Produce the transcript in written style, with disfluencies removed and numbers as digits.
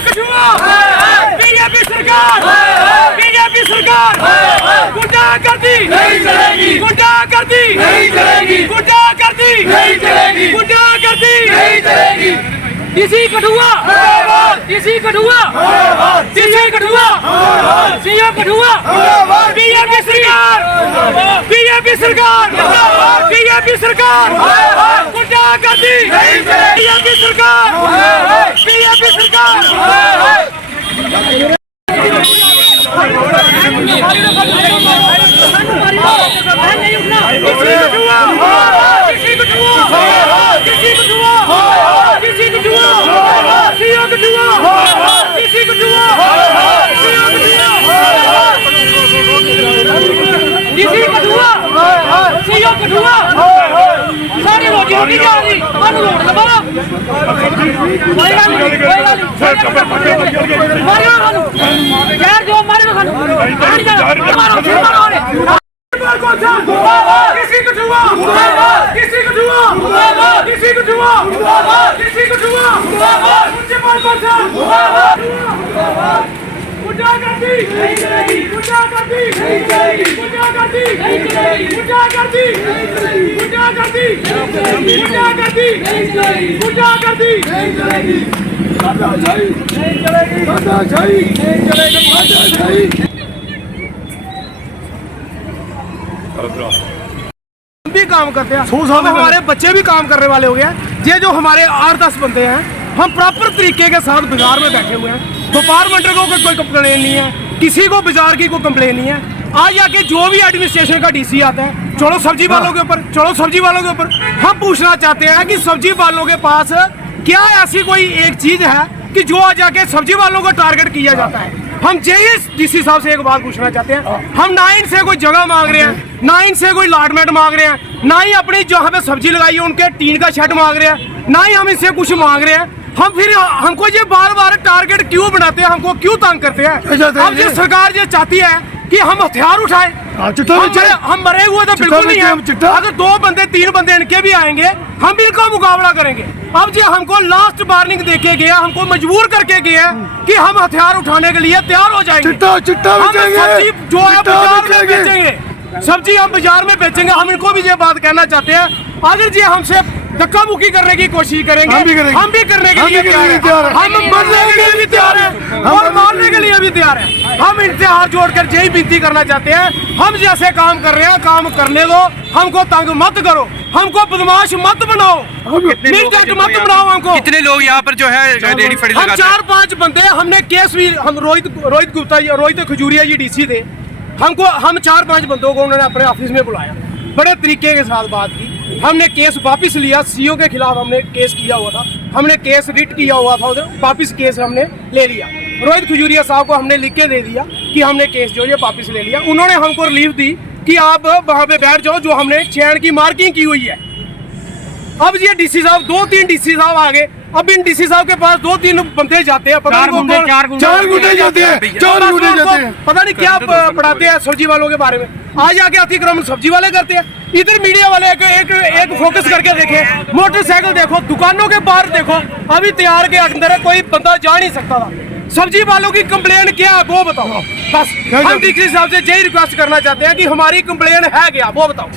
Kathua BJP सरकार गुंडागर्दी नहीं चलेगी, गुंडागर्दी नहीं चलेगी, गुंडागर्दी नहीं चलेगी, गुंडागर्दी नहीं चलेगी। DC Kathua CM Kathua BJP सरकार गुंडागर्दी बीजेपी सरकार सारी रोजी रोटी जा रही भी काम करते हैं, हमारे बच्चे भी काम करने वाले हो गए हैं। ये जो हमारे 8-10 बंदे हैं, हम प्रॉपर तरीके के साथ बाजार में बैठे हुए हैं। व्यापार मंडल को कोई कंप्लेन नहीं है, किसी को बाजार की कोई कंप्लेन नहीं है। आज आके जो भी एडमिनिस्ट्रेशन का डीसी आता है, चलो सब्जी वालों के ऊपर हम पूछना चाहते हैं कि सब्जी वालों के पास क्या ऐसी कोई एक चीज है कि जो आज आके सब्जी वालों को टारगेट किया जाता है। हम यही डीसी साहब से एक बात पूछना चाहते हैं, हम ना इनसे कोई जगह मांग रहे हैं, ना इनसे कोई अलॉटमेंट मांग रहे हैं, ना ही अपनी जहाँ पे सब्जी लगाई है उनके टीन का शेड मांग रहे हैं, ना ही हम इनसे कुछ मांग रहे हैं। हम फिर हमको ये बार बार टारगेट क्यों बनाते हैं, हमको क्यों तंग करते हैं। अब ये सरकार ये चाहती है कि हम हथियार उठाएं, हम मरे हुए तो बिल्कुल नहीं है। अगर 2 बंदे 3 बंदे इनके भी आएंगे, हम भी इनका मुकाबला करेंगे। अब ये हमको लास्ट वार्निंग देके गया, हमको मजबूर करके गया कि हम हथियार उठाने के लिए तैयार हो जाएंगे। सब्जी जो है बाजार में बेचेंगे, सब्जी हम बाजार में बेचेंगे। हम इनको भी ये बात कहना चाहते हैं, अगर ये हमसे धक्का मुक्की करने की कोशिश करेंगे, हम भी करने के लिए तैयार हैं, हम मरने के लिए भी तैयार हैं और मारने के लिए भी तैयार हैं। हम इनसे हाथ जोड़कर यही विनती करना चाहते हैं, हम जैसे काम कर रहे हैं काम करने दो, हमको तंग मत करो, हमको बदमाश मत बनाओ, मत बनाओ हमको। कितने लोग यहाँ पर जो है रेडी फड़ी हम 4-5 बंदे, हमने केस भी, हम रोहित खजूरिया जी डीसी थे, हम 4-5 बंदों को उन्होंने अपने ऑफिस में बुलाया, बड़े तरीके के साथ बात की। हमने केस वापस लिया, सीओ के खिलाफ हमने केस किया हुआ था, हमने केस रिट किया हुआ था, उधर वापस केस हमने ले लिया। रोहित खजूरिया साहब को हमने लिख के दे दिया कि हमने केस जो ये वापस ले लिया। उन्होंने हमको रिलीफ दी कि आप वहाँ पे बैठ जाओ, जो हमने चैन की मार्किंग की हुई है। अब ये डीसी साहब 2-3 डीसी साहब आ गए। अब इन डीसी साहब के पास 2-3 बंदे जाते हैं, पता नहीं 4 गुंडे जाते हैं, पता नहीं क्या पढ़ाते हैं सब्जी वालों के बारे में। आज आके अतिक्रमण सब्जी वाले करते हैं। इधर मीडिया वाले एक फोकस करके देखे, मोटरसाइकिल देखो, दुकानों के बाहर देखो, अभी तैयार के अंदर कोई बंदा जा नहीं सकता था। सब्जी वालों की कंप्लेन क्या है वो बताओ, बस हम डीसी साहब से यही रिक्वेस्ट करना चाहते हैं कि हमारी कंप्लेन है क्या वो बताओ।